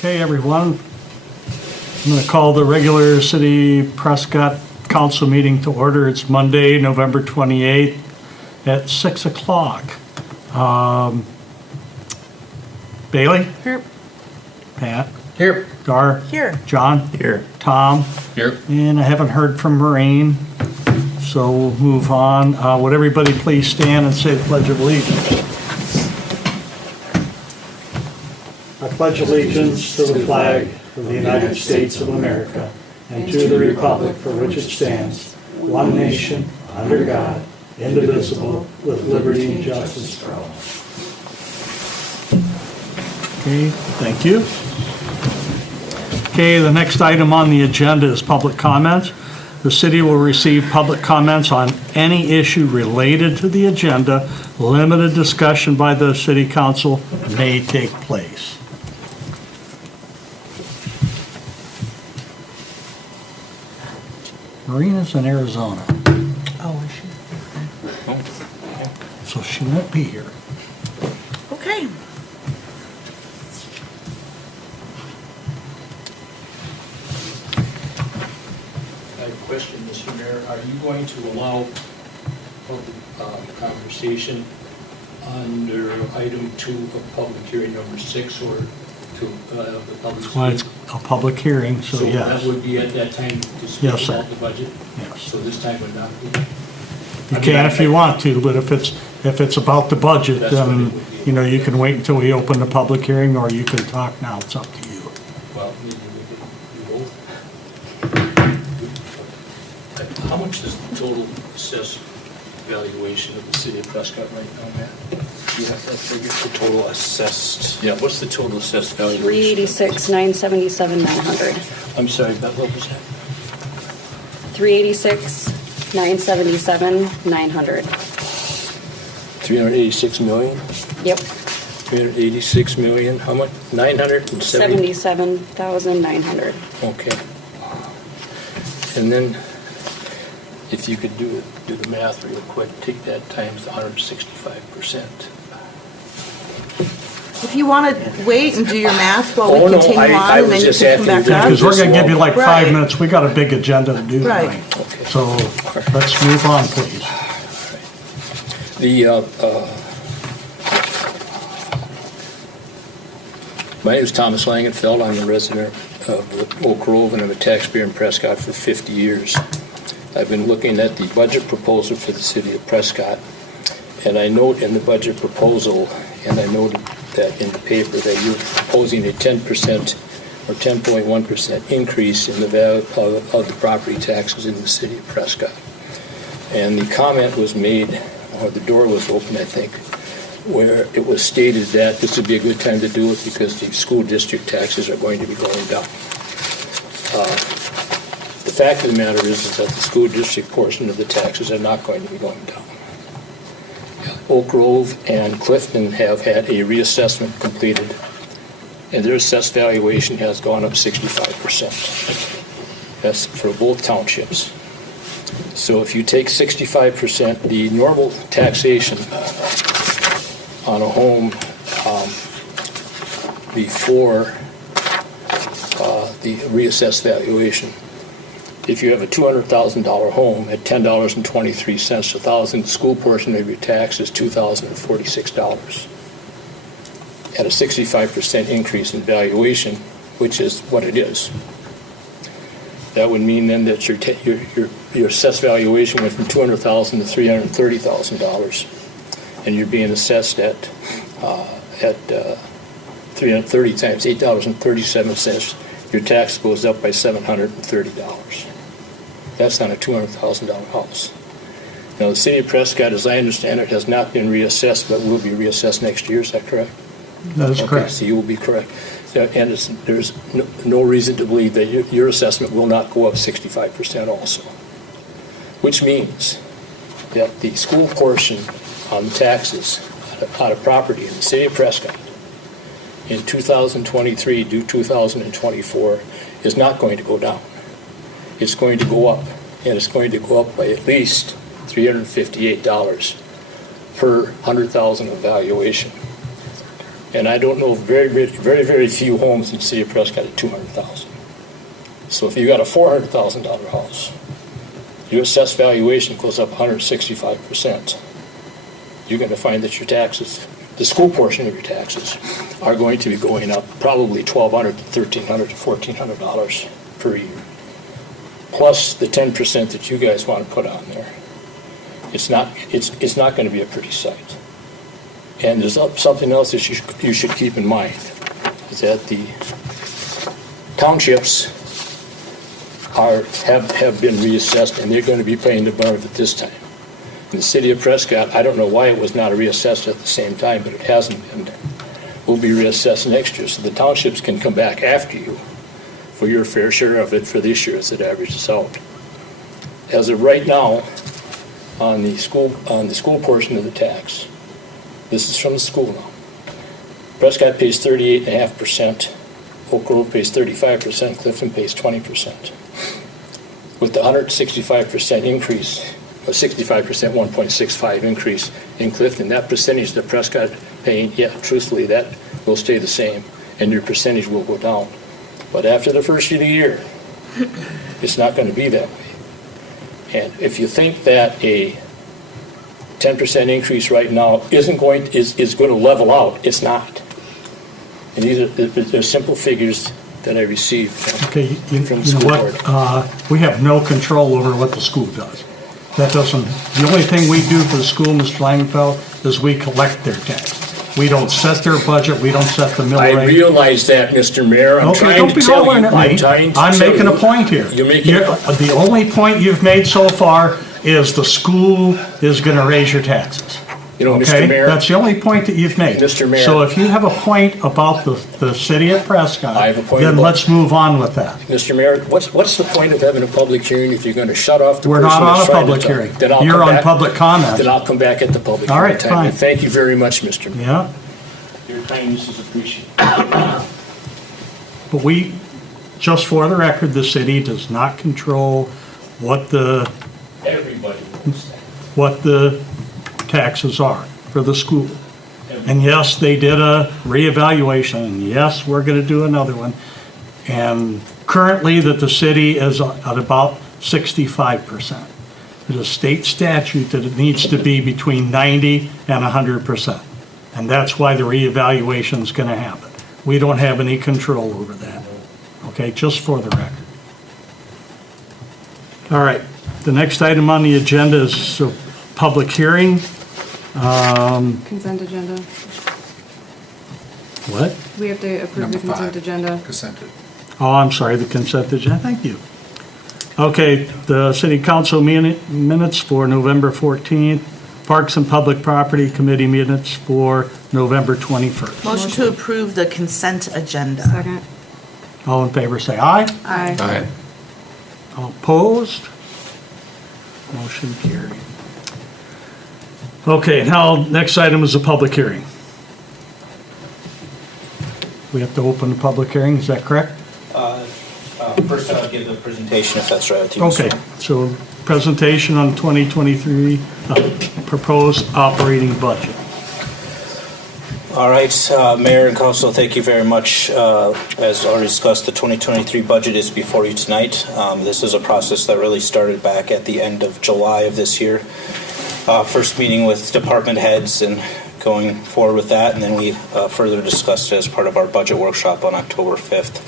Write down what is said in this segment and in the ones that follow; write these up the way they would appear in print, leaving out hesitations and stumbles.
Okay, everyone. I'm going to call the regular City Prescott Council meeting to order. It's Monday, November 28th at 6 o'clock. Bailey? Here. Pat? Here. Gar? Here. John? Here. Tom? Here. And I haven't heard from Maureen, so we'll move on. Would everybody please stand and say the Pledge of Allegiance? I pledge allegiance to the flag of the United States of America and to the republic for which it stands, one nation, under God, indivisible, with liberty and justice for all. Okay, thank you. Okay, the next item on the agenda is public comments. The city will receive public comments on any issue related to the agenda. Limited discussion by the city council may take place. Marina's in Arizona, Oh, is she? so she won't be here. Okay. I have a question, Mr. Mayor. Are you going to allow public conversation under item 2 of public hearing number 6 or to the public? That's why it's a public hearing, so So yes. that would be at that time to speak Yes, sir. about the budget? Yes. So this time would not be? You can if you want to, but if it's about the budget, That's what it then, would be. you know, you can wait until we open the public hearing, or you can talk now. It's up to you. Well, maybe we could do both. How much is the total assessed valuation of the city of Prescott right now, Matt? Do you have that figure? The total assessed. Yeah, what's the total assessed valuation? 386, 977, 900. I'm sorry, Beth, what was that? 386, 977, 900. 386 million? Yep, 386 million, how much? 970? 77,900. Okay. And then, if you could do the math real quick, take that times 165%. If you want to wait and do your math while Oh, we no, continue I on, and was then you just can come back asking Yeah, up. because we're going to give you like 5 Right. minutes. We got a big agenda to do Right. tonight. Okay. So let's move on, please. My name is Thomas Langenfeld. I'm a resident of Oak Grove, and I'm a taxpayer in Prescott for 50 years. I've been looking at the budget proposal for the city of Prescott, and I note in the budget proposal, and I noted that in the paper, that you're proposing a 10% or 10.1% increase in the value of the property taxes in the city of Prescott. And the comment was made, or the door was open, I think, where it was stated that this would be a good time to do it because the school district taxes are going to be going down. The fact of the matter is that the school district portion of the taxes are not going to be going down. Oak Grove and Clifton have had a reassessment completed, and their assessed valuation has gone up 65%. That's for both townships. So if you take 65%, the normal taxation on a home before the reassessed valuation, if you have a $200,000 home at $10.23 a thousand, the school portion of your tax is $2,046. At a 65% increase in valuation, which is what it is, that would mean then that your assessed valuation went from $200,000 to $330,000, and you're being assessed at 330 times $8.37. Your tax goes up by $730. That's on a $200,000 house. Now, the city of Prescott, as I understand it, has not been reassessed, but will be reassessed next year. Is that correct? That is Okay, correct. so you will be correct. And there's no reason to believe that your assessment will not go up 65% also, which means that the school portion on taxes out of property in the city of Prescott in 2023 to 2024 is not going to go down. It's going to go up, and it's going to go up by at least $358 per 100,000 of valuation. And I don't know very few homes in the city of Prescott at $200,000. So if you got a $400,000 house, your assessed valuation goes up 165%. You're going to find that your taxes, the school portion of your taxes, are going to be going up probably $1,200 to $1,300 to $1,400 per year. Plus the 10% that you guys want to put on there. It's not going to be a pretty sight. And there's something else that you should keep in mind, is that the townships have been reassessed, and they're going to be paying the brunt of it this time. In the city of Prescott, I don't know why it was not reassessed at the same time, but it hasn't been. Will be reassessed next year, so the townships can come back after you for your fair share of it for this year as it averages out. As of right now, on the school portion of the tax, this is from the school now. Prescott pays 38.5%, Oak Grove pays 35%, Clifton pays 20%. With the 165% increase, a 65%, 1.65 increase in Clifton, that percentage that Prescott paying, yeah, truthfully, that will stay the same, and your percentage will go down. But after the first of the year, it's not going to be that way. And if you think that a 10% increase right now is going to level out, it's not. And they're simple figures that I received from Okay, from the you know school board. what? We have no control over what the school does. That doesn't, the only thing we do for the school, Mr. Langenfeld, is we collect their taxes. We don't set their budget, we don't set the mill I rate. realize that, Mr. Mayor. I'm Okay, trying don't to be tell you. hollering at me. I'm making a point here. You're making a point. The only point you've made so far is the school is gonna raise your taxes. You know, Okay? Mr. Mayor, That's the only point that you've made. Mr. Mayor. So if you have a point about the city of Prescott, I have a point then about- let's move on with that. Mr. Mayor, what's the point of having a public hearing if you're going to shut off the We're person not on that's a trying to public talk? hearing. Then I'll You're come on back- public comment. Then I'll come back at the public All hearing right, time. fine. And thank you very much, Mr. Mayor. Yeah, Your kindness is appreciated. but we, just for the record, the city does not control what the Everybody knows that. what the taxes are for the school. And yes, they did a reevaluation, and yes, we're gonna do another one. And currently, that the city is at about 65%. There's a state statute that it needs to be between 90 and 100%. And that's why the reevaluation is gonna happen. We don't have any control over that, okay, just for the record. All right, the next item on the agenda is a public hearing. Consent agenda. What? We have to approve Number the consent 5. agenda. Consented. Oh, I'm sorry, the consent agenda, thank you. Okay, the city council minutes for November 14th, Parks and Public Property Committee minutes for November 21st. Motion to approve the consent agenda. Second. All in favor, say aye. Aye. Aye. All opposed? Motion carried. Okay, now, next item is a public hearing. We have to open the public hearing, is that correct? First, I'll give the presentation if that's right with you. Mr. Okay, so presentation on 2023 proposed operating budget. All right, Mayor and Council, thank you very much. As already discussed, the 2023 budget is before you tonight. This is a process that really started back at the end of July of this year. First meeting with department heads and going forward with that, and then we further discussed it as part of our budget workshop on October 5th.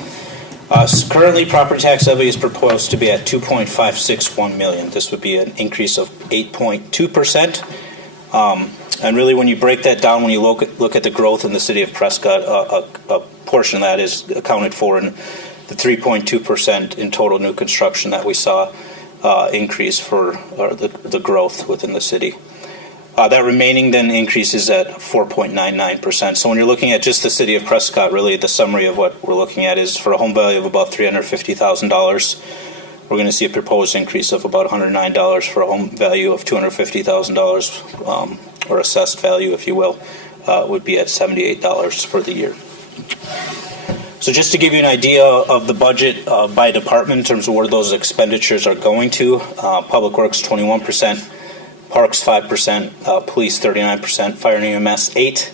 Currently, property tax levy is proposed to be at $2.561 million. This would be an increase of 8.2%. And really, when you break that down, when you look at the growth in the city of Prescott, a portion of that is accounted for in the 3.2% in total new construction that we saw increase for the growth within the city. That remaining then increases at 4.99%. So when you're looking at just the city of Prescott, really the summary of what we're looking at is for a home value of about $350,000. We're going to see a proposed increase of about $109 for a home value of $250,000, or assessed value, if you will, would be at $78 for the year. So just to give you an idea of the budget by department in terms of where those expenditures are going to, Public Works 21%, Parks 5%, Police 39%, Fire and EMS 8%,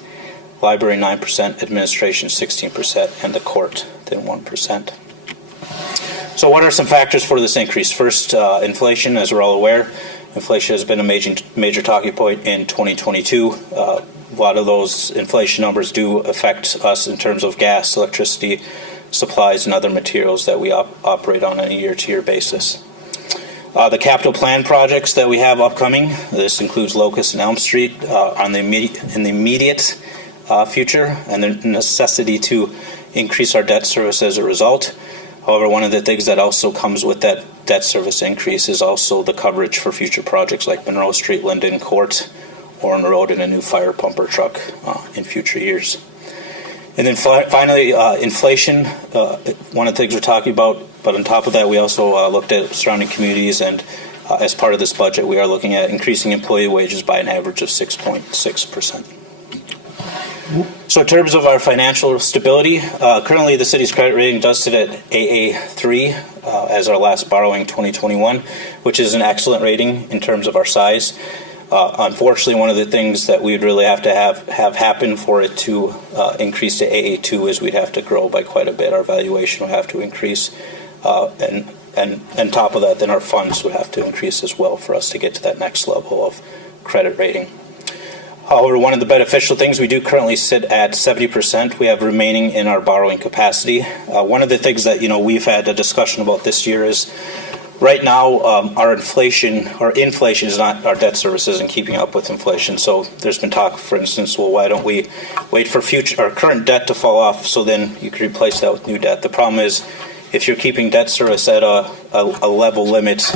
library 9%, administration 16%, and the court then 1%. So what are some factors for this increase? First, inflation, as we're all aware. Inflation has been a major talking point in 2022. A lot of those inflation numbers do affect us in terms of gas, electricity, supplies, and other materials that we operate on a year-to-year basis. The capital plan projects that we have upcoming, this includes Locust and Elm Street in the immediate future, and the necessity to increase our debt service as a result. However, one of the things that also comes with that debt service increase is also the coverage for future projects like Monroe Street, Linden Court, Orne Road, and a new fire pumper truck in future years. And then finally, inflation, one of the things we're talking about, but on top of that, we also looked at surrounding communities, and as part of this budget, we are looking at increasing employee wages by an average of 6.6%. So in terms of our financial stability, currently the city's credit rating does sit at AA3 as our last borrowing 2021, which is an excellent rating in terms of our size. Unfortunately, one of the things that we'd really have to have happen for it to increase to AA2 is we'd have to grow by quite a bit. Our valuation would have to increase, and on top of that, then our funds would have to increase as well for us to get to that next level of credit rating. However, one of the beneficial things, we do currently sit at 70% we have remaining in our borrowing capacity. One of the things that we've had a discussion about this year is right now our inflation is not, our debt service isn't keeping up with inflation. So there's been talk, for instance, well, why don't we wait for our current debt to fall off so then you could replace that with new debt. The problem is if you're keeping debt service at a level limit,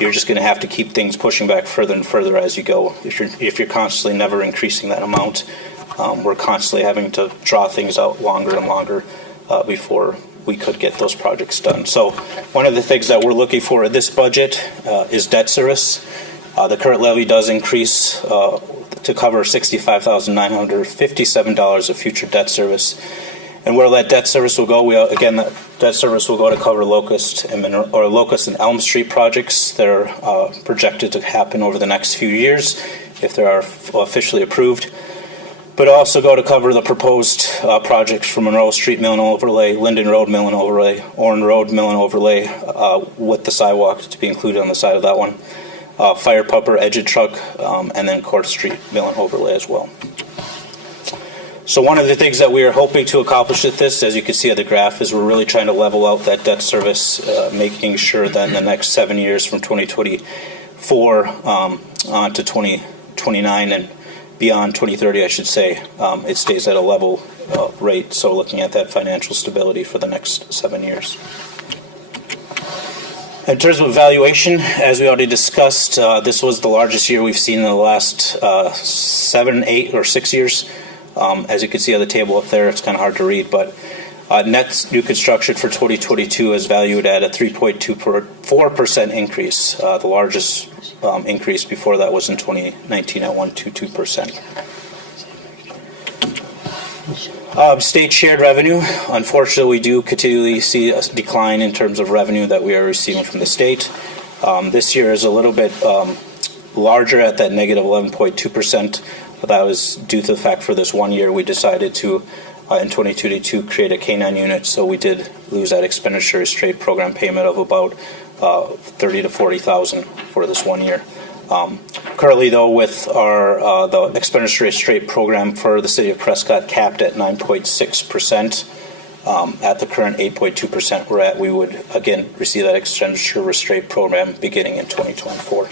you're just going to have to keep things pushing back further and further as you go. If you're constantly never increasing that amount, we're constantly having to draw things out longer and longer before we could get those projects done. So one of the things that we're looking for in this budget is debt service. The current levy does increase to cover $65,957 of future debt service. And where that debt service will go, that debt service will go to cover Locust and Elm Street projects that are projected to happen over the next few years if they are officially approved. But also go to cover the proposed projects for Monroe Street Mill and Overlay, Linden Road Mill and Overlay, Orne Road Mill and Overlay with the sidewalk to be included on the side of that one, fire pumper, edge truck, and then Court Street Mill and Overlay as well. So one of the things that we are hoping to accomplish with this, as you can see on the graph, is we're really trying to level out that debt service, making sure that in the next 7 years from 2024 on to 2029 and beyond 2030, I should say, it stays at a level rate. So looking at that financial stability for the next 7 years. In terms of valuation, as we already discussed, this was the largest year we've seen in the last 7, 8, or 6 years. As you can see on the table up there, it's kind of hard to read, but net new construction for 2022 is valued at a 3.24% increase. The largest increase before that was in 2019 at 1.22%. State shared revenue. Unfortunately, we do continually see a decline in terms of revenue that we are receiving from the state. This year is a little bit larger at that negative 11.2%. That was due to the fact for this 1 year we decided to, in 2022, create a K-9 unit, so we did lose that expenditure restraint program payment of about $30,000 to $40,000 for this 1 year. Currently, though, with our the expenditure restraint program for the city of Prescott capped at 9.6%, at the current 8.2% we're at, we would again receive that expenditure restraint program beginning in 2024.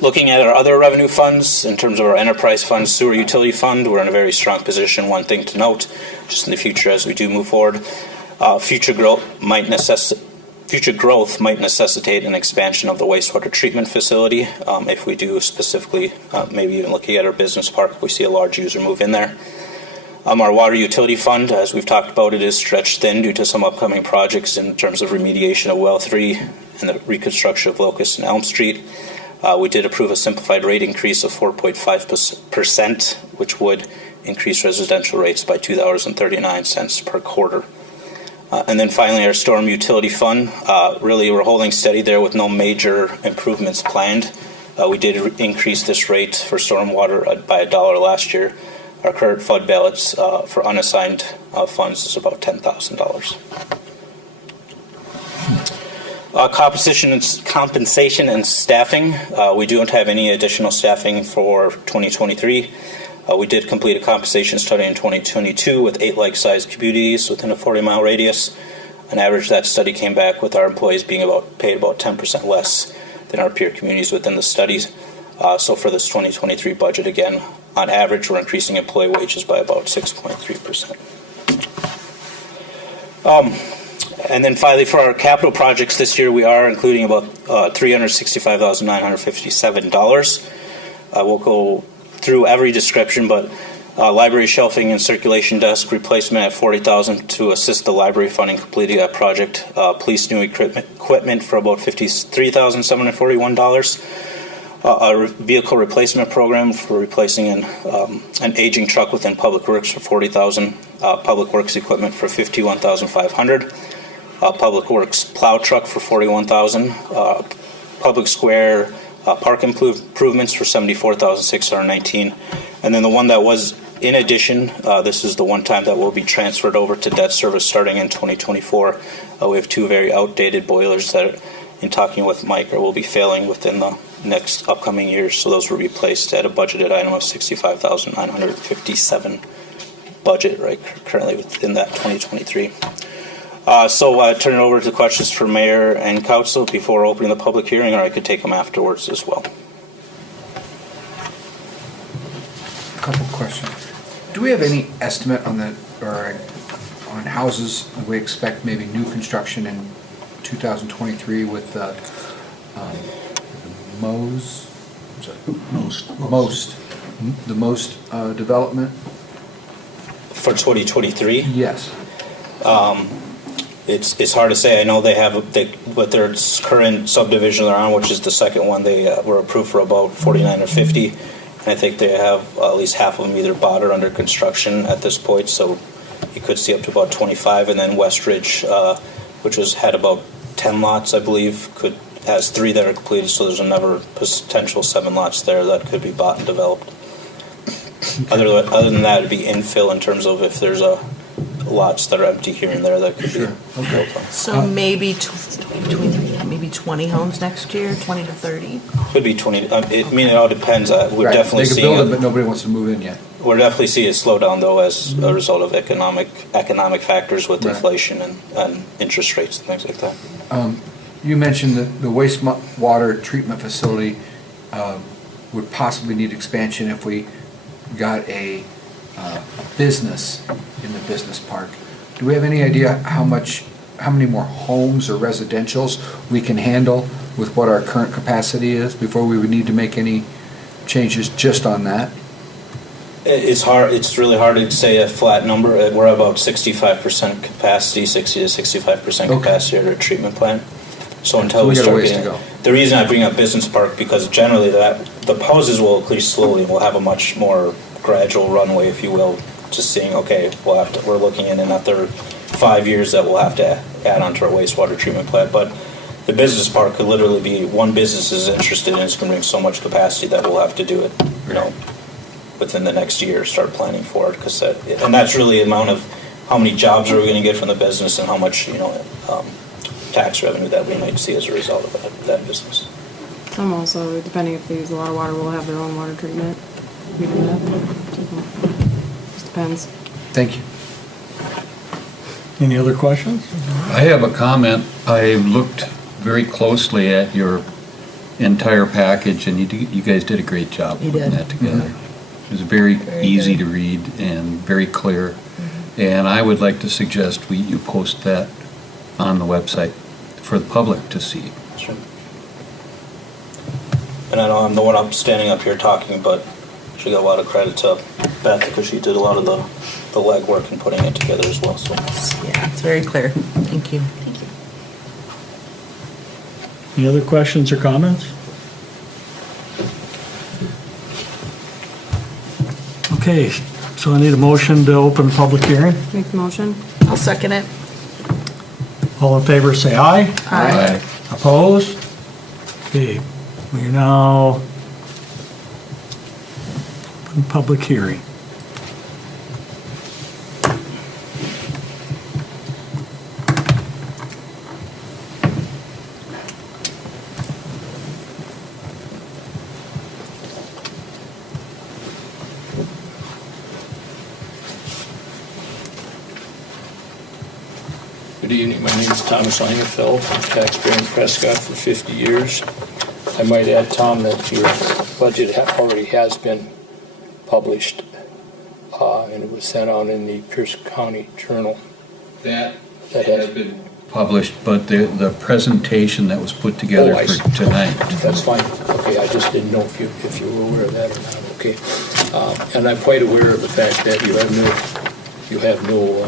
Looking at our other revenue funds, in terms of our enterprise fund, sewer utility fund, we're in a very strong position. One thing to note, just in the future as we do move forward, future growth might necessitate an expansion of the wastewater treatment facility. If we do specifically, maybe even looking at our business park, we see a large user move in there. Our water utility fund, as we've talked about, it is stretched thin due to some upcoming projects in terms of remediation of Well 3 and the reconstruction of Locust and Elm Street. We did approve a simplified rate increase of 4.5%, which would increase residential rates by $2.39 per quarter. And then finally, our storm utility fund. Really, we're holding steady there with no major improvements planned. We did increase this rate for stormwater by $1 last year. Our current fund balance for unassigned funds is about $10,000. Compensation and staffing. We don't have any additional staffing for 2023. We did complete a compensation study in 2022 with 8 like-sized communities within a 40-mile radius. On average, that study came back with our employees being paid about 10% less than our peer communities within the studies. So for this 2023 budget, again, on average, we're increasing employee wages by about 6.3%. And then finally, for our capital projects this year, we are including about $365,957. We'll go through every description, but library shelving and circulation desk replacement at $40,000 to assist the library funding completing that project. Police new equipment for about $53,741. A vehicle replacement program for replacing an aging truck within Public Works for $40,000. Public Works equipment for $51,500. Public Works plow truck for $41,000. Public Square park improvements for $74,619. And then the one that was in addition, this is the one time that will be transferred over to debt service starting in 2024. We have 2 very outdated boilers that, in talking with Mike, will be failing within the next upcoming years. So those will be placed at a budgeted item of $65,957 budget, right, currently within that 2023. So I turn it over to questions for Mayor and Council before opening the public hearing, or I could take them afterwards as well. A couple questions. Do we have any estimate on on houses we expect maybe new construction in 2023 with the most development? For 2023? Yes. It's hard to say. I know they have what their current subdivision they're on, which is the second one. They were approved for about 49 or 50, and I think they have at least half of them either bought or under construction at this point. So you could see up to about 25, and then Westridge, which had about 10 lots, I believe, has 3 that are completed. So there's another potential 7 lots there that could be bought and developed. Okay. Other than that, it'd be infill in terms of if there's lots that are empty here and there that could be built on. So maybe 20 homes next year, 20 to 30? Could be 20. It all depends. We're Right. definitely They could seeing build it, but nobody wants to move in yet. We're definitely seeing a slowdown, though, as a result of economic factors with Right. inflation and interest rates and things like that. You mentioned that the wastewater treatment facility would possibly need expansion if we got a business in the business park. Do we have any idea how many more homes or residentials we can handle with what our current capacity is before we would need to make any changes just on that? It's hard. It's really hard to say a flat number. We're about 65% capacity, 60 to 65% capacity at our treatment plant. So until we got a start ways getting, to go. the reason I bring up business park because generally the houses will increase slowly. We'll have a much more gradual runway, if you will. Just seeing, okay, we're looking in another 5 years that we'll have to add onto our wastewater treatment plant. But the business park could literally be one business is interested in it's going to bring so much capacity that we'll have to do it, within the next year, start planning for it. And that's really the amount of how many jobs are we going to get from the business and how much, tax revenue that we might see as a result of that business. Some also, depending if they use a lot of water, will have their own water treatment. We do that. Just depends. Thank you. Any other questions? I have a comment. I looked very closely at your entire package, and you guys did a great job You putting did. that together. It was very easy to read and very clear. And I would like to suggest you post that on the website for the public to see. Sure. And I know I'm the one up standing up here talking, but she got a lot of credit to Beth because she did a lot of the legwork in putting it together as well. So Yeah, it's very clear. Thank you. Any other questions or comments? Okay, so I need a motion to open public hearing. Make the motion. I'll second it. All in favor, say aye. Aye. Opposed? Okay, We now open public hearing. Good evening, my name is Thomas Langenfeld, I'm a taxpayer in Prescott for 50 years. I might add, Tom, that your budget already has been published, and it was sent out in the Pierce County Journal. That That has been published, but the presentation that was put together Oh, I for see. tonight. That's fine, okay, I just didn't know if you were aware of that or not, okay. And I'm quite aware of the fact that you have no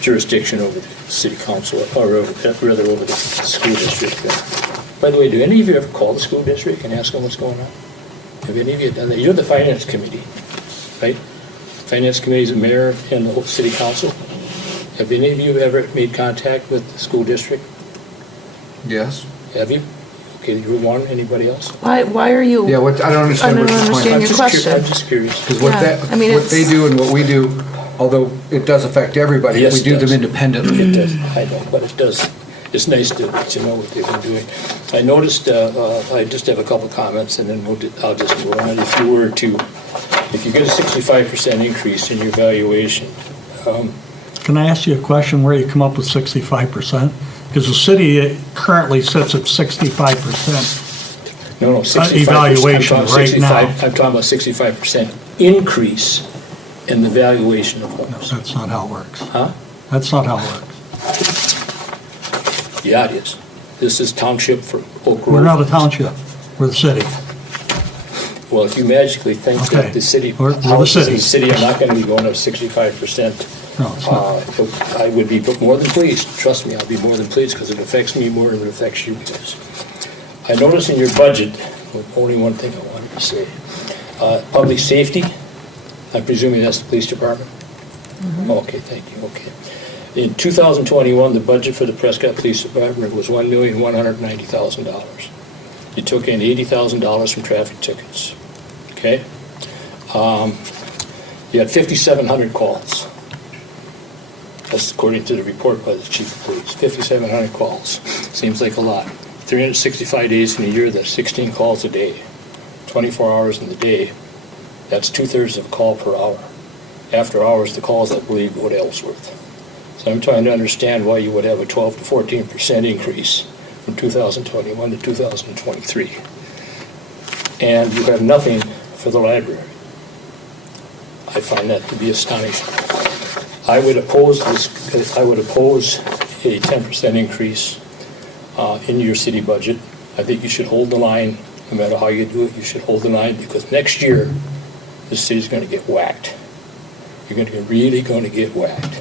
jurisdiction over the city council, or rather over the school district. By the way, do any of you ever call the school district and ask them what's going on? Have any of you done that? You're the finance committee, right? Finance committee is the mayor and the whole city council. Have any of you ever made contact with the school district? Yes. Have you? Okay, you one, anybody else? Why are you? Yeah, I don't understand what your point understand is. your question. I'm just curious. Because what Yeah, I mean, what they it's- do and what we do, although it does affect everybody, Yes, we it do them does. independently. It does, I know, but it does, it's nice to know what they've been doing. I noticed, I just have a couple comments, and then I'll just move on. If you get a 65% increase in your valuation, Can I ask you a question where you come up with 65%? Because the city currently sits at 65%. no, 65%. Evaluation I'm talking right now. 65 I'm talking about 65% increase in the valuation of homes. That's not how it works. Huh? That's not how it works. Yeah, it is. This is township for Oak Grove. We're not a township, we're the city. Well, if you magically think Okay. that the city, We're the houses in the city. city are not gonna be going up 65%, No, it's not. I would be more than pleased, trust me, I'll be more than pleased, because it affects me more than it affects you guys. I noticed in your budget, only one thing I wanted to say, public safety, I'm presuming that's the police department? Okay, thank you, okay. In 2021, the budget for the Prescott Police Department was $1,190,000. You took in $80,000 from traffic tickets, okay? You had 5,700 calls. That's according to the report by the chief of police, 5,700 calls. Seems like a lot. 365 days in a year, that's 16 calls a day. 24 hours in the day, that's 2/3 of a call per hour. After hours, the calls, I believe, go to Ellsworth. So I'm trying to understand why you would have a 12 to 14% increase from 2021 to 2023. And you have nothing for the library. I find that to be astonishing. I would oppose a 10% increase in your city budget. I think you should hold the line, no matter how you do it, you should hold the line, because next year, the city's gonna get whacked. You're really gonna get whacked.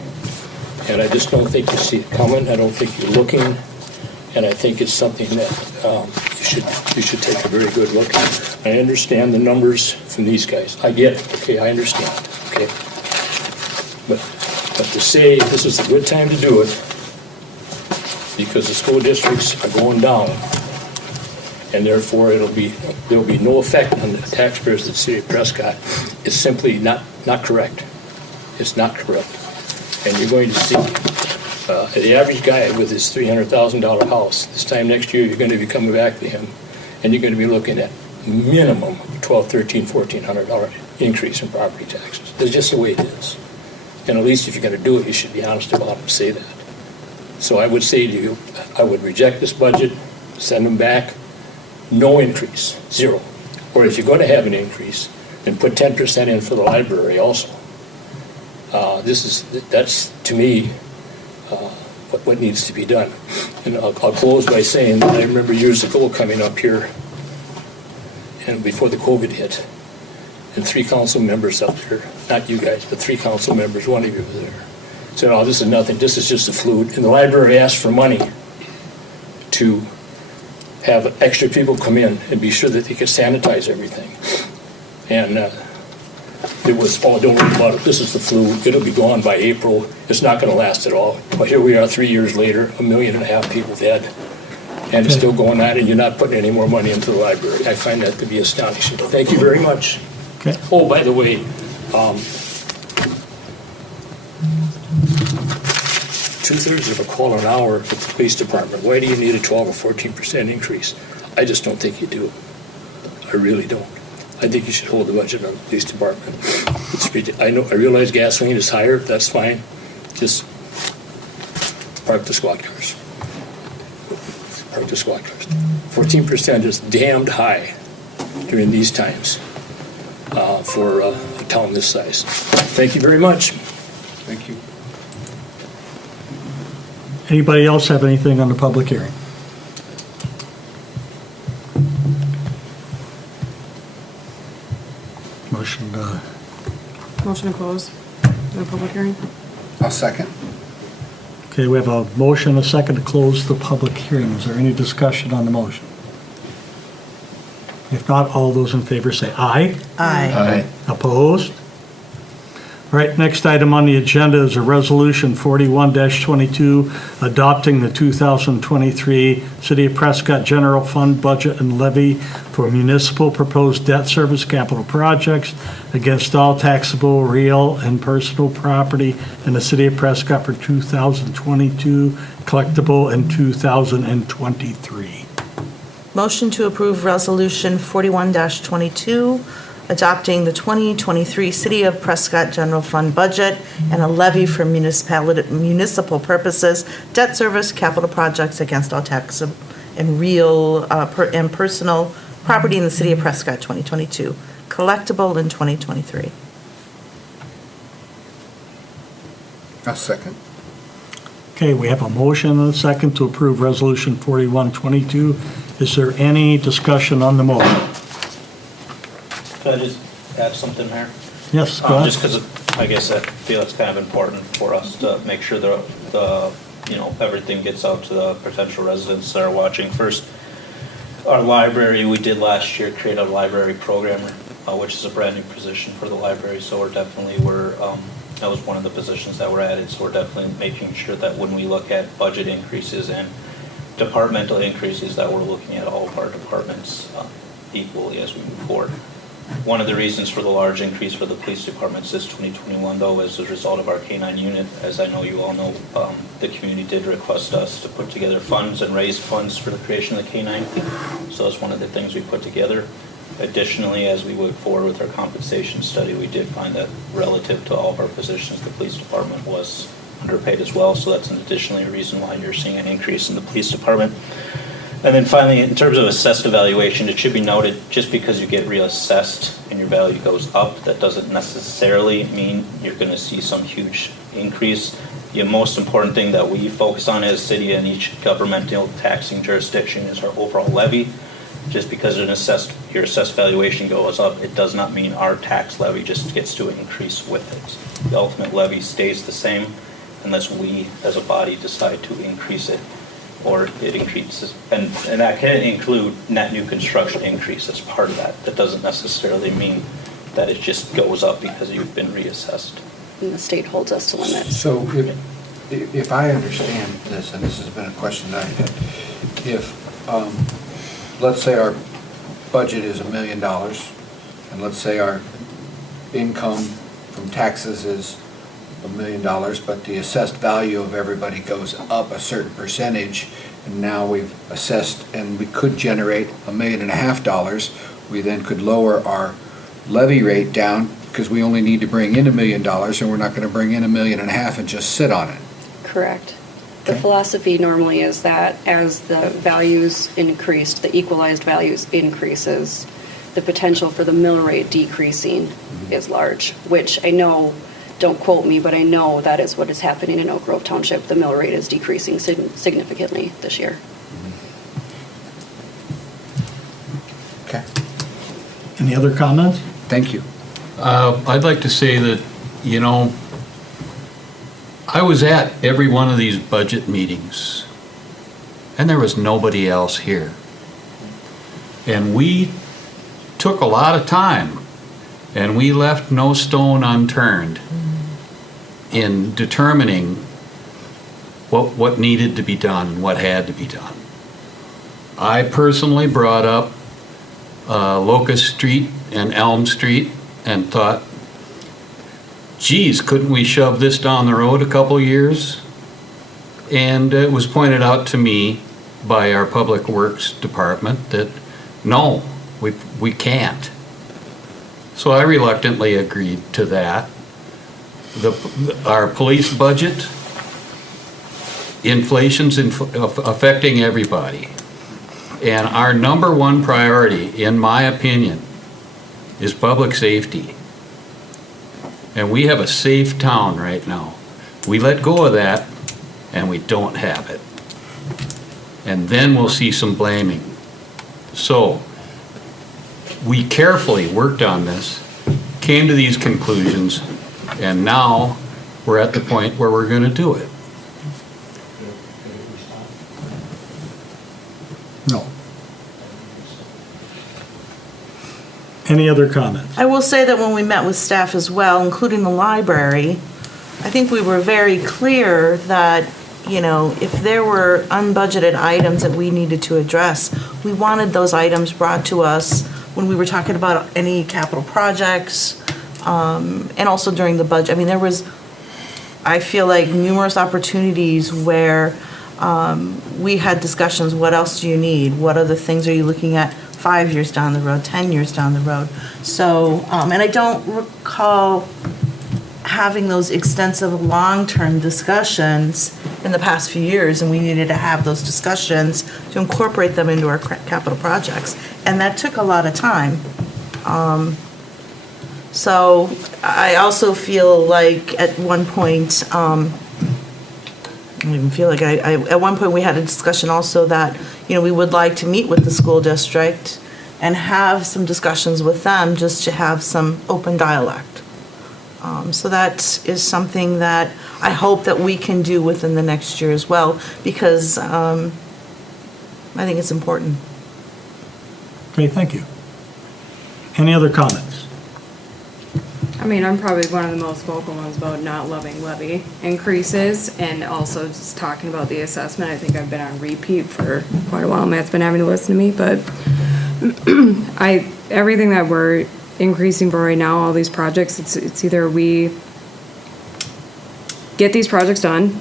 And I just don't think you see it coming, I don't think you're looking, and I think it's something that you should take a very good look at. I understand the numbers from these guys, I get it, okay, I understand, okay? But to say this is a good time to do it, because the school districts are going down, and therefore there'll be no effect on the taxpayers of the city of Prescott, is simply not correct. It's not correct. And you're going to see the average guy with his $300,000 house, this time next year, you're going to be coming back to him, and you're going to be looking at minimum $1,200, $1,300, $1,400 increase in property taxes. It's just the way it is. And at least if you're going to do it, you should be honest about it and say that. So I would say to you, I would reject this budget, send them back, no increase, zero. Or if you're going to have an increase, then put 10% in for the library also. That's to me what needs to be done. And I'll close by saying that I remember years ago coming up here, and before the COVID hit, and 3 council members up there, not you guys, but 3 council members, one of you was there, said, "Oh, this is nothing, this is just a flu." And the library asked for money to have extra people come in and be sure that they could sanitize everything. And it was, "Oh, don't worry about it, this is the flu, it'll be gone by April, it's not gonna last at all." But here we are 3 years later, 1.5 million people dead, And it's still going on, and you're not putting any more money into the library. I find that to be astonishing. Thank you very much. Okay. Oh, by the way, 2/3 of a call an hour at the police department. Why do you need a 12 or 14% increase? I just don't think you do. I really don't. I think you should hold the budget on the police department. I realize gasoline is higher, that's fine. Just park the squad cars. Park the squad cars. 14% is damned high during these times for a town this size. Thank you very much. Thank you. Anybody else have anything on the public hearing? Motion to close the public hearing. I'll second. Okay, we have a motion, a second to close the public hearing. Is there any discussion on the motion? If not, all those in favor say aye. Aye. Opposed? All right, next item on the agenda is a resolution 41-22, adopting the 2023 City of Prescott General Fund Budget and Levy for municipal proposed debt service capital projects against all taxable real and personal property in the City of Prescott for 2022, collectible in 2023. Motion to approve Resolution 41-22, adopting the 2023 City of Prescott General Fund Budget and a levy for municipal purposes, debt service, capital projects against all taxable and real and personal property in the City of Prescott 2022, collectible in 2023. I'll second. Okay, we have a motion and a second to approve Resolution 41-22. Is there any discussion on the motion? Could I just add something there? Yes, go ahead. Just because I guess I feel it's kind of important for us to make sure the everything gets out to the potential residents that are watching. First, our library, we did last year create a library programmer, which is a brand new position for the library. So that was one of the positions that were added. So we're definitely making sure that when we look at budget increases and departmental increases, that we're looking at all of our departments equally as we move forward. One of the reasons for the large increase for the police departments this 2021, though, is as a result of our K-9 unit. As I know you all know, the community did request us to put together funds and raise funds for the creation of the K-9. So that's one of the things we put together. Additionally, as we move forward with our compensation study, we did find that relative to all of our positions, the police department was underpaid as well. So that's an additionally reason why you're seeing an increase in the police department. And then finally, in terms of assessed evaluation, it should be noted, just because you get reassessed and your value goes up, that doesn't necessarily mean you're going to see some huge increase. The most important thing that we focus on as a city and each governmental taxing jurisdiction is our overall levy. Just because your assessed valuation goes up, it does not mean our tax levy just gets to increase with it. The ultimate levy stays the same unless we as a body decide to increase it, or it increases. And that can include net new construction increase as part of that. That doesn't necessarily mean that it just goes up because you've been reassessed. And the state holds us to limits. So if I understand this, and this has been a question that I've had, if, let's say our budget is $1 million, and let's say our income from taxes is $1 million, but the assessed value of everybody goes up a certain percentage, and now we've assessed, and we could generate $1.5 million, we then could lower our levy rate down, because we only need to bring in $1 million, and we're not going to bring in $1.5 million and just sit on it. Correct. The Okay. philosophy normally is that as the values increased, the equalized values increases, the potential for the mill rate decreasing is large, which I know, don't quote me, but I know that is what is happening in Oak Grove Township. The mill rate is decreasing significantly this year. Okay. Any other comments? Thank you. I'd like to say that, I was at every one of these budget meetings, and there was nobody else here. And we took a lot of time, and we left no stone unturned in determining what needed to be done and what had to be done. I personally brought up Locust Street and Elm Street and thought, geez, couldn't we shove this down the road a couple years? And it was pointed out to me by our Public Works Department that, no, we can't. So I reluctantly agreed to that. Our police budget, inflation's affecting everybody. And our number one priority, in my opinion, is public safety. And we have a safe town right now. We let go of that, and we don't have it. And then we'll see some blaming. So, we carefully worked on this, came to these conclusions, and now we're at the point where we're going to do it. No. Any other comments? I will say that when we met with staff as well, including the library, I think we were very clear that, you know, if there were unbudgeted items that we needed to address, we wanted those items brought to us when we were talking about any capital projects, and also during the budget. I mean, there was, I feel like, numerous opportunities where we had discussions, what else do you need? What other things are you looking at 5 years down the road, 10 years down the road? So, and I don't recall having those extensive long-term discussions in the past few years, and we needed to have those discussions to incorporate them into our capital projects. And that took a lot of time. So I also feel like at one point, I don't even feel like at one point we had a discussion also that, you know, we would like to meet with the school district and have some discussions with them just to have some open dialogue. So that is something that I hope that we can do within the next year as well, because I think it's important. Okay, thank you. Any other comments? I mean, I'm probably one of the most vocal ones about not loving levy increases and also just talking about the assessment. I think I've been on repeat for quite a while. Matt's been having to listen to me, but everything that we're increasing for right now, all these projects, it's either we get these projects done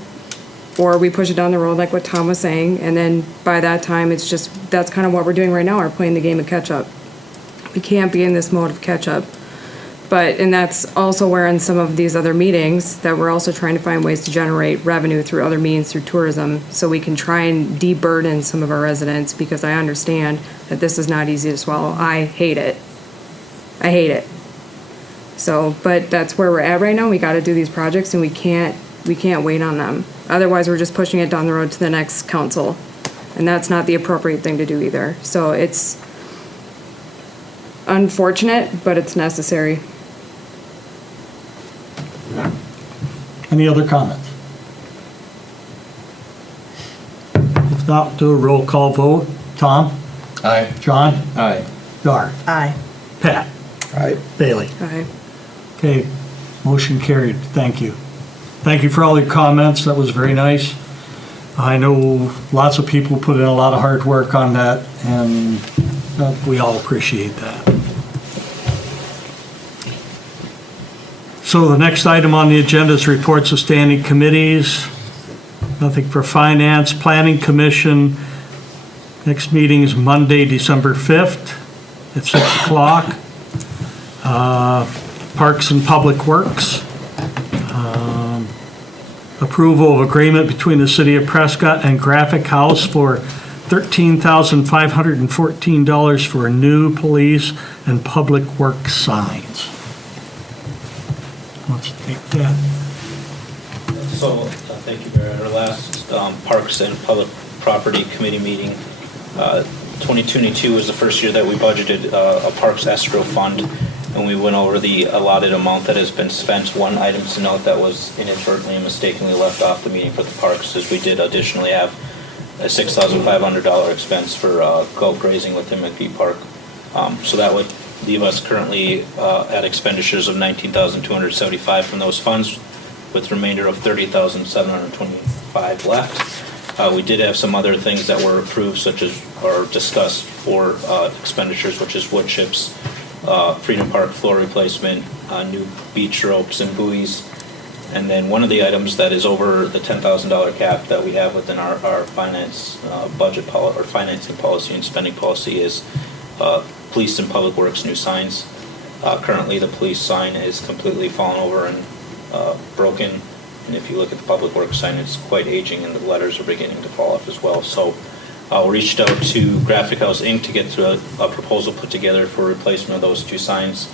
or we push it down the road like what Tom was saying, and then by that time it's just, that's kind of what we're doing right now. We're playing the game of catch up. We can't be in this mode of catch up. And that's also where in some of these other meetings that we're also trying to find ways to generate revenue through other means, through tourism, so we can try and de-burden some of our residents, because I understand that this is not easy to swallow. I hate it. So, but that's where we're at right now. We got to do these projects, and we can't wait on them. Otherwise, we're just pushing it down the road to the next council, and that's not the appropriate thing to do either. So it's unfortunate, but it's necessary. Any other comments? If not, do a roll call vote. Tom? Aye. John? Aye. Dar? Aye. Pat? Aye. Bailey? Okay. Okay, motion carried. Thank you. Thank you for all your comments. That was very nice. I know lots of people put in a lot of hard work on that, and we all appreciate that. So the next item on the agenda is reports of standing committees. Nothing for Finance. Planning Commission, next meeting is Monday, December 5th at 6 o'clock. Parks and Public Works. Approval of agreement between the City of Prescott and Graphic House for $13,514 for new police and public works signs. Let's take that. So, thank you, Mayor. At our last Parks and Public Property Committee meeting, 2022 was the first year that we budgeted a Parks escrow fund, and we went over the allotted amount that has been spent. One item to note that was inadvertently and mistakenly left off the meeting for the parks is we did additionally have a $6,500 expense for goat grazing within McPhee Park. So that would leave us currently at expenditures of $19,275 from those funds, with the remainder of $30,725 left. We did have some other things that were approved, such as or discussed for expenditures, which is wood chips, Freedom Park floor replacement, new beach ropes and buoys. And then one of the items that is over the $10,000 cap that we have within our finance budget or financing policy and spending policy is police and public works new signs. Currently, the police sign is completely fallen over and broken. And if you look at the public works sign, it's quite aging and the letters are beginning to fall off as well. So we reached out to Graphic House Inc. to get a proposal put together for replacement of those two signs.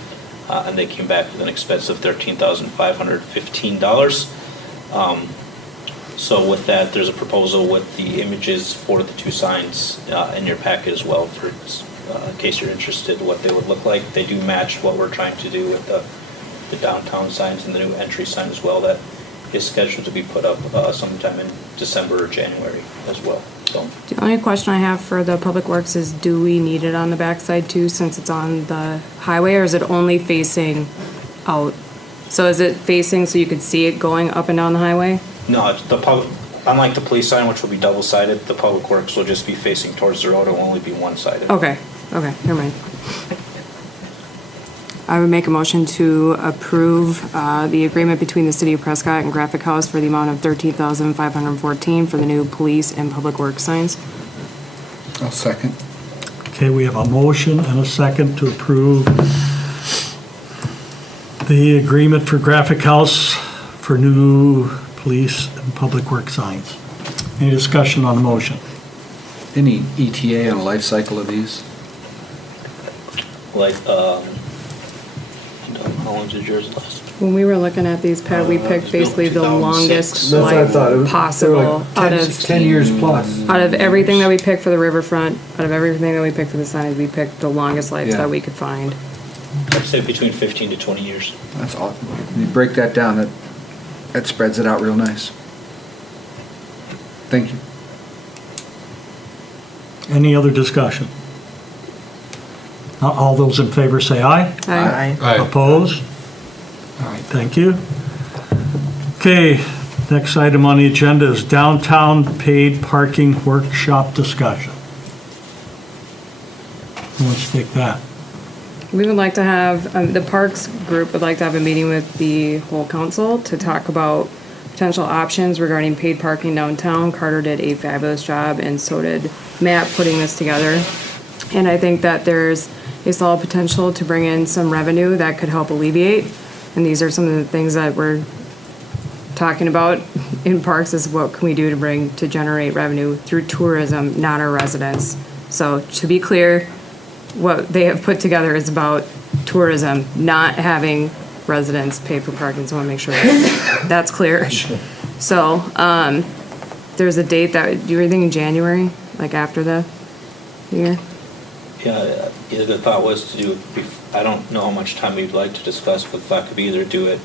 And they came back with an expense of $13,515. So with that, there's a proposal with the images for the two signs in your packet as well, for in case you're interested what they would look like. They do match what we're trying to do with the downtown signs and the new entry sign as well. That is scheduled to be put up sometime in December or January as well. So The only question I have for the Public Works is, do we need it on the backside too, since it's on the highway, or is it only facing out? So is it facing so you could see it going up and down the highway? no, it's the public. Unlike the police sign, which will be double-sided, the public works will just be facing towards the road. It will only be one-sided. Okay, never mind. I would make a motion to approve the agreement between the City of Prescott and Graphic House for the amount of $13,514 for the new police and public works signs. I'll second. Okay, we have a motion and a second to approve the agreement for Graphic House for new police and public works signs. Any discussion on the motion? Any ETA on the life cycle of these? Like, how long did yours last? When we were looking at these, Pat, we picked basically the 2006. longest That's what I life thought. They were possible like out 10 of 10 years plus. everything that we picked for the riverfront, out of everything that we picked for the signs, we picked the longest lives Yeah. that we could find. I'd say between 15 to 20 years. That's all. You break that down, that spreads it out real nice. Thank you. Any other discussion? All those in favor say aye. Aye. Opposed? All right, thank you. Okay, next item on the agenda is downtown paid parking workshop discussion. Who wants to take that? We would like to have, the Parks group would like to have a meeting with the whole council to talk about potential options regarding paid parking downtown. Carter did a fabulous job, and so did Matt putting this together. And I think that there's a solid potential to bring in some revenue that could help alleviate. And these are some of the things that we're talking about in parks, is what can we do to generate revenue through tourism, not our residents. So to be clear, what they have put together is about tourism, not having residents pay for parking. So I want to make sure that's clear. So there's a date that, do you think in January, like after the year? Yeah, the thought was to do, I don't know how much time we'd like to discuss, but the thought could be either do it,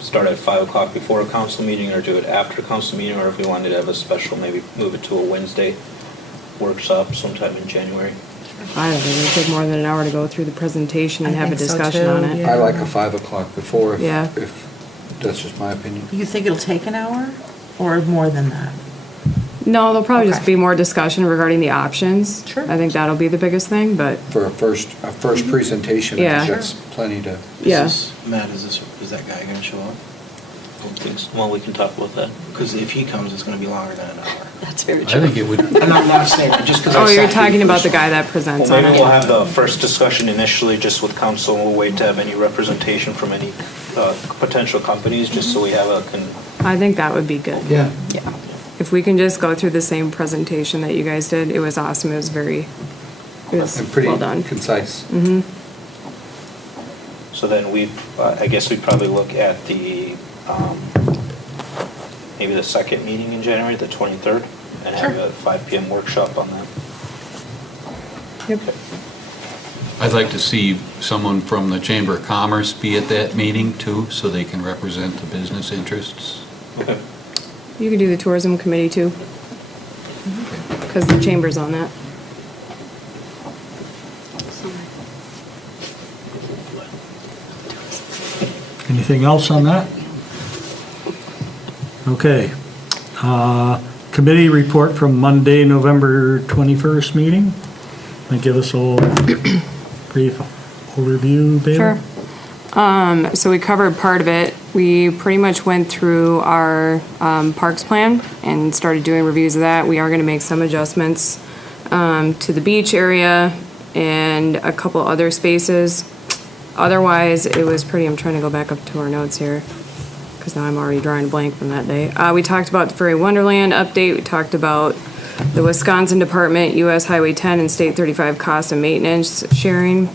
start at 5 o'clock before a council meeting, or do it after a council meeting, or if we wanted to have a special, maybe move it to a Wednesday workshop sometime in January. I don't think it'll take more than an hour to go through the presentation and I have a think so, discussion too, on it. yeah. I like a 5 o'clock before, Yeah. if that's just my opinion. You think it'll take an hour or more than that? No, there'll probably just Okay. be more discussion regarding the options. Sure. I think that'll be the biggest thing, but For a first presentation, I Yeah. think that's plenty to. yeah. Matt, is that guy gonna show up? Don't think so. Well, we can talk about that. Because if he comes, it's gonna be longer than an hour. That's very I true. think it would, I'm not saying, just because I Oh, sat you're through talking the about first the guy one. that presents Well, on maybe it. we'll have the first discussion initially just with council, and we'll wait to have any representation from any potential companies, just so we have I think that would be good. Yeah. Yeah. If we can just go through the same presentation that you guys did, it was awesome. It was And well pretty done. concise. So then I guess we'd probably look at the, maybe the second meeting in January, the 23rd, and have Sure. a 5 PM workshop on that. Yep. I'd like to see someone from the Chamber of Commerce be at that meeting too, so they can represent the business interests. Okay. You could do the tourism committee too, because the chamber's on that. Anything else on that? Okay. committee report from Monday, November 21st meeting. And give us a little brief overview, Bailey? Sure. So we covered part of it. We pretty much went through our parks plan and started doing reviews of that. We are going to make some adjustments to the beach area and a couple other spaces. Otherwise, it was pretty, I'm trying to go back up to our notes here because now I'm already drawing a blank from that day. We talked about the Fairy Wonderland update. We talked about the Wisconsin Department, US Highway 10 and State 35 cost and maintenance sharing.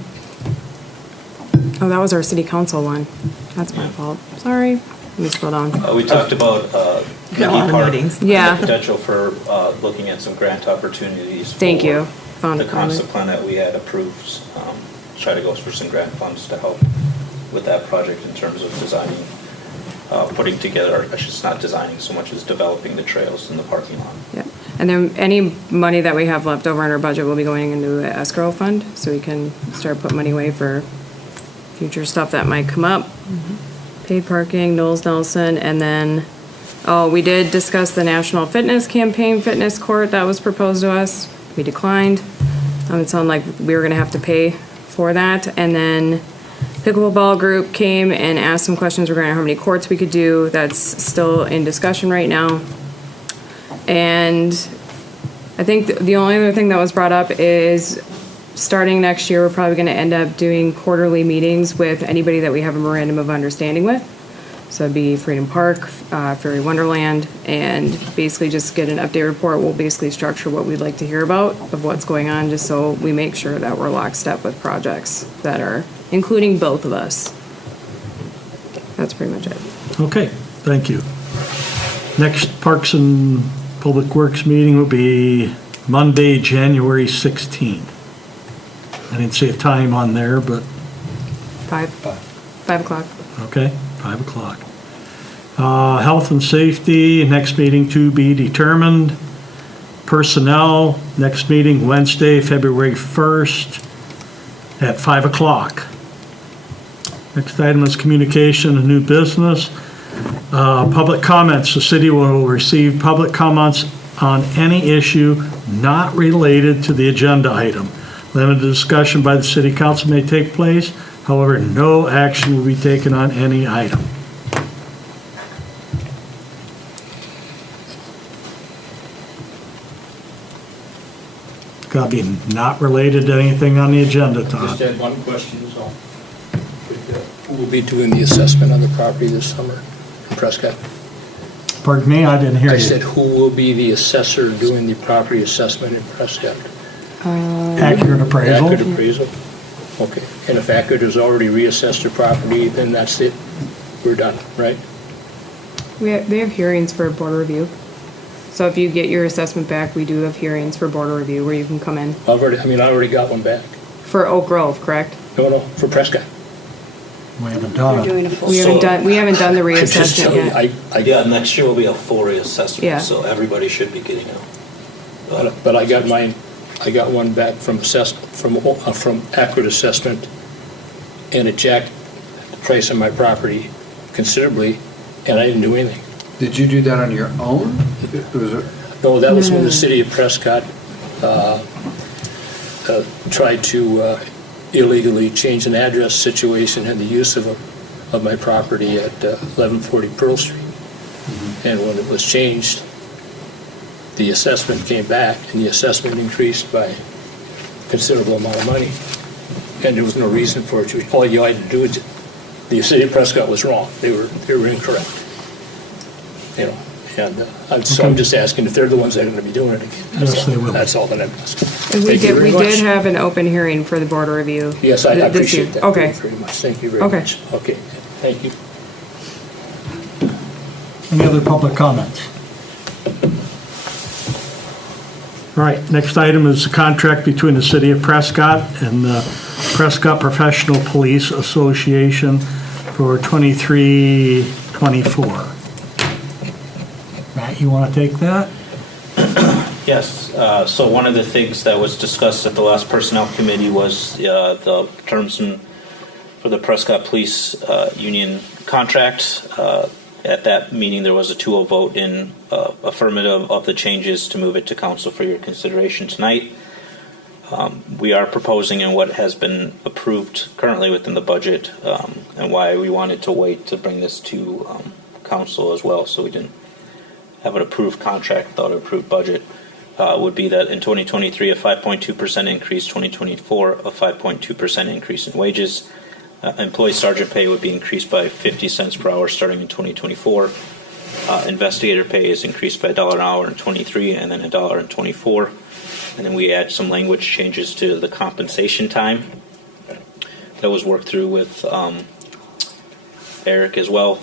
Oh, that was our city council one. That's my fault. Sorry. Let me scroll down. We talked about Got a lot of Park, meetings. Yeah. the potential for looking at some grant opportunities. Thank for you. Found the it. concept plan that we had approved. Try to go for some grant funds to help with that project in terms of designing, putting together, it's not designing so much as developing the trails in the parking lot. Yeah. And then any money that we have left over in our budget will be going into an escrow fund, so we can start putting money away for future stuff that might come up. Paid parking, Knowles Nelson, and then, we did discuss the National Fitness Campaign Fitness Court that was proposed to us. We declined. It sounded like we were gonna have to pay for that. And then pickleball group came and asked some questions regarding how many courts we could do. That's still in discussion right now. And I think the only other thing that was brought up is starting next year, we're probably gonna end up doing quarterly meetings with anybody that we have a memorandum of understanding with. So it'd be Freedom Park, Fairy Wonderland, and basically just get an update report. We'll basically structure what we'd like to hear about of what's going on, just so we make sure that we're lockstep with projects that are including both of us. That's pretty much it. Okay, thank you. Next Parks and Public Works meeting will be Monday, January 16th. I didn't see a time on there, but, 5 o'clock. okay, 5 o'clock. Health and safety, next meeting to be determined. Personnel, next meeting Wednesday, February 1st at 5 o'clock. Next item is communication and new business. Public comments, the city will receive public comments on any issue not related to the agenda item. Limited discussion by the city council may take place, however, no action will be taken on any item. Got to be not related to anything on the agenda, Just Todd. had one question, so. Who will be doing the assessment on the property this summer in Prescott? Pardon me, I didn't hear I you. said, who will be the assessor doing the property assessment in Prescott? Accurate appraisal? Accurate appraisal? Okay, and if Accurate has already reassessed their property, then that's it? We're done, right? They have hearings for board review. So if you get your assessment back, we do have hearings for board review where you can come in. I already got one back. For Oak Grove, correct? No, for Prescott. We haven't We're done it. doing a full. We haven't done the I'm just reassessment telling you, yet. Yeah, next year will be a full reassessment, Yeah. so everybody should be getting a. But I got mine, I got one back from Accurate Assessment, and it jacked the price of my property considerably, and I didn't do anything. Did you do that on your own? Was it- No, that was when the city of Prescott tried to illegally change an address situation and the use of my property at 1140 Pearl Street. And when it was changed, the assessment came back, and the assessment increased by a considerable amount of money. And there was no reason for it. All you had to do is, the city of Prescott was wrong. They were incorrect. You know, and so I'm just asking if they're the ones that are going to be doing it again. Yes, they will. That's all that I'm asking. And Thank you very we did much. have an open hearing for the board review. Yes, I this year. appreciate that Okay. very much. Thank you very Okay. much. Okay, thank you. Any other public comments? All right, next item is the contract between the City of Prescott and the Prescott Professional Police Association for 23-24. Matt, you want to take that? Yes, so one of the things that was discussed at the last personnel committee was the terms for the Prescott Police Union contract. At that meeting, there was a 2-0 vote in affirmative of the changes to move it to council for your consideration tonight. We are proposing in what has been approved currently within the budget, and why we wanted to wait to bring this to council as well, so we didn't have an approved contract without an approved budget, would be that in 2023, a 5.2% increase, 2024, a 5.2% increase in wages. Employee sergeant pay would be increased by 50 cents per hour starting in 2024. Investigator pay is increased by $1 an hour in 23 and then $1 in 24. And then we add some language changes to the compensation time that was worked through with Eric as well,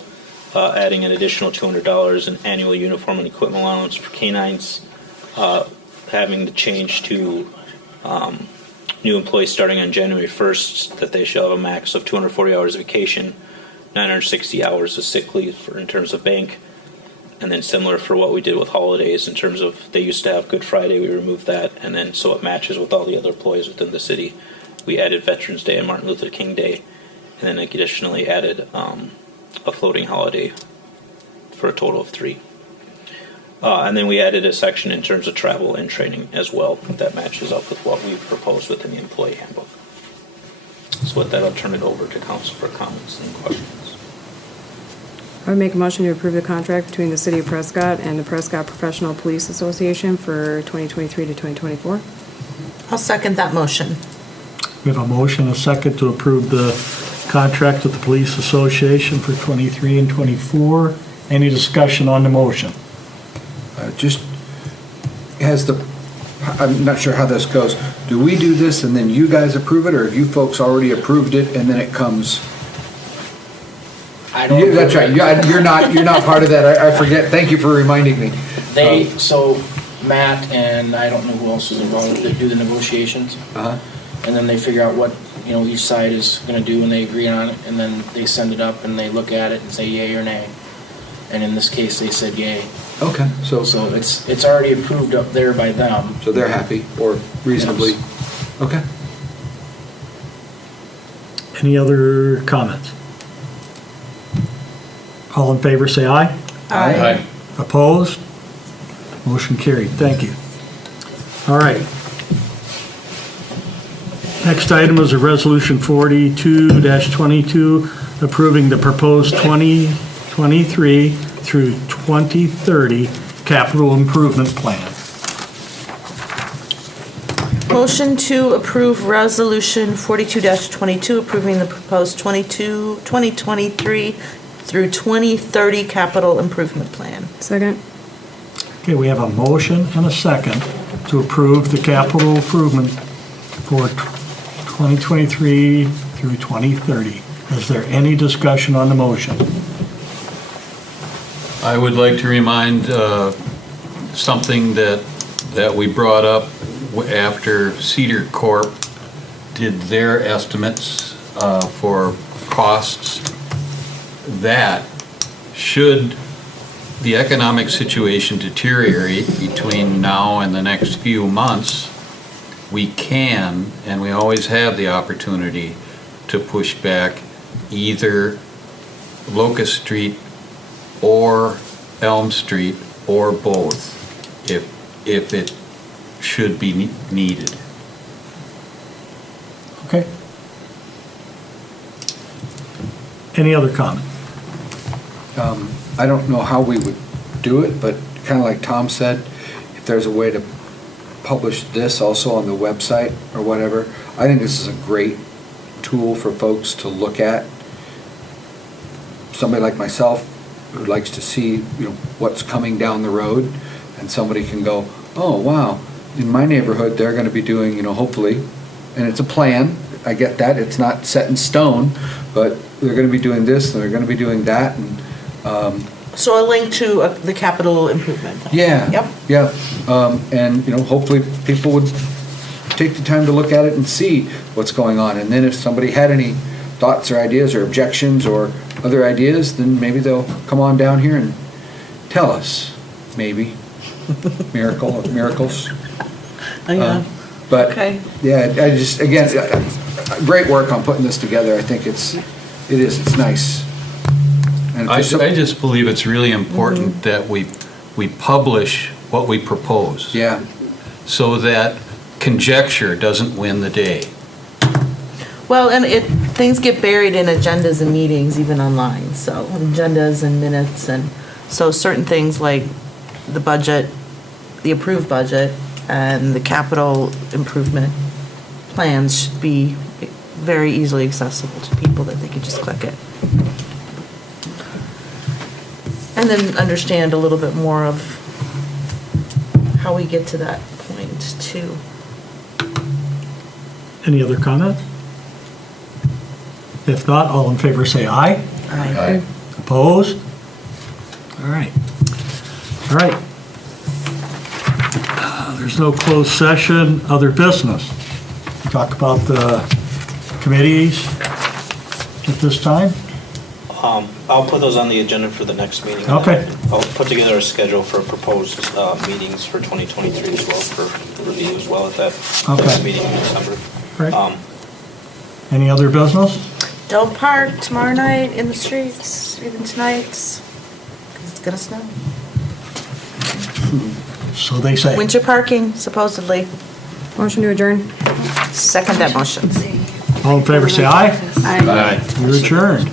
adding an additional $200 in annual uniform and equipment allowance for canines, having the change to new employees starting on January 1st that they shall have a max of 240 hours of vacation, 960 hours of sick leave in terms of bank, and then similar for what we did with holidays in terms of they used to have Good Friday, we removed that, and then so it matches with all the other employees within the city. We added Veterans Day and Martin Luther King Day, and then additionally added a floating holiday for a total of 3. And then we added a section in terms of travel and training as well that matches up with what we proposed within the employee handbook. So with that, I'll turn it over to council for comments and questions. I would make a motion to approve the contract between the City of Prescott and the Prescott Professional Police Association for 2023 to 2024. I'll second that motion. We have a motion, a second, to approve the contract with the Police Association for 23 and 24. Any discussion on the motion? Just has I'm not sure how this goes. Do we do this and then you guys approve it, or have you folks already approved it and then it comes? I don't. That's right. You're not part of that. I forget. Thank you for reminding me. So Matt and I don't know who else is involved, they do the negotiations. And then they figure out what, each side is gonna do and they agree on it, and then they send it up and they look at it and say yay or nay. And in this case, they said yay. Okay. So it's already approved up there by them. So they're happy or reasonably. Yes. Okay. Any other comments? All in favor, say aye. Aye. Opposed? Motion carried. Thank you. All right. Next item is a resolution 42-22 approving the proposed 2023 through 2030 capital improvement plan. Motion to approve Resolution 42-22, approving the proposed 2023 through 2030 capital improvement plan. Second. Okay, we have a motion and a second to approve the capital improvement for 2023 through 2030. Is there any discussion on the motion? I would like to remind something that we brought up after Cedar Corp did their estimates for costs, that should the economic situation deteriorate between now and the next few months, we can, and we always have the opportunity to push back either Locust Street or Elm Street or both if it should be needed. Okay. Any other comment? I don't know how we would do it, but kind of like Tom said, if there's a way to publish this also on the website or whatever, I think this is a great tool for folks to look at. Somebody like myself who likes to see, what's coming down the road, and somebody can go, oh, wow, in my neighborhood, they're going to be doing, hopefully, and it's a plan. I get that. It's not set in stone, but they're going to be doing this, and they're going to be doing that, and So a link to the capital improvement. yeah. Yep. Yeah. And, hopefully people would take the time to look at it and see what's going on. And then if somebody had any thoughts or ideas or objections or other ideas, then maybe they'll come on down here and tell us, maybe. Miracles. Yeah. But, Okay. yeah, I just, again, great work on putting this together. I think it's nice. And I just believe it's really important that we publish what we propose. Yeah. So that conjecture doesn't win the day. Well, and things get buried in agendas and meetings, even online, so agendas and minutes, and so certain things like the budget, the approved budget, and the capital improvement plans should be very easily accessible to people, that they could just click it. And then understand a little bit more of how we get to that point, too. Any other comments? If not, all in favor say aye. Aye. Opposed? All right. All right. There's no closed session, other business. Talk about the committees at this time. I'll put those on the agenda for the next meeting. Okay. I'll put together a schedule for proposed meetings for 2023 as well, for review as well at that Okay. next meeting in December. Great. Any other business? Don't park tomorrow night in the streets, even tonight, 'cause it's gonna snow. So they say. Winter parking, supposedly. Motion to adjourn. Second that motion. All in favor say aye. Aye. You're adjourned.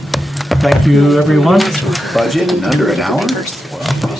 Thank you, everyone. Budget in under an hour? Wow.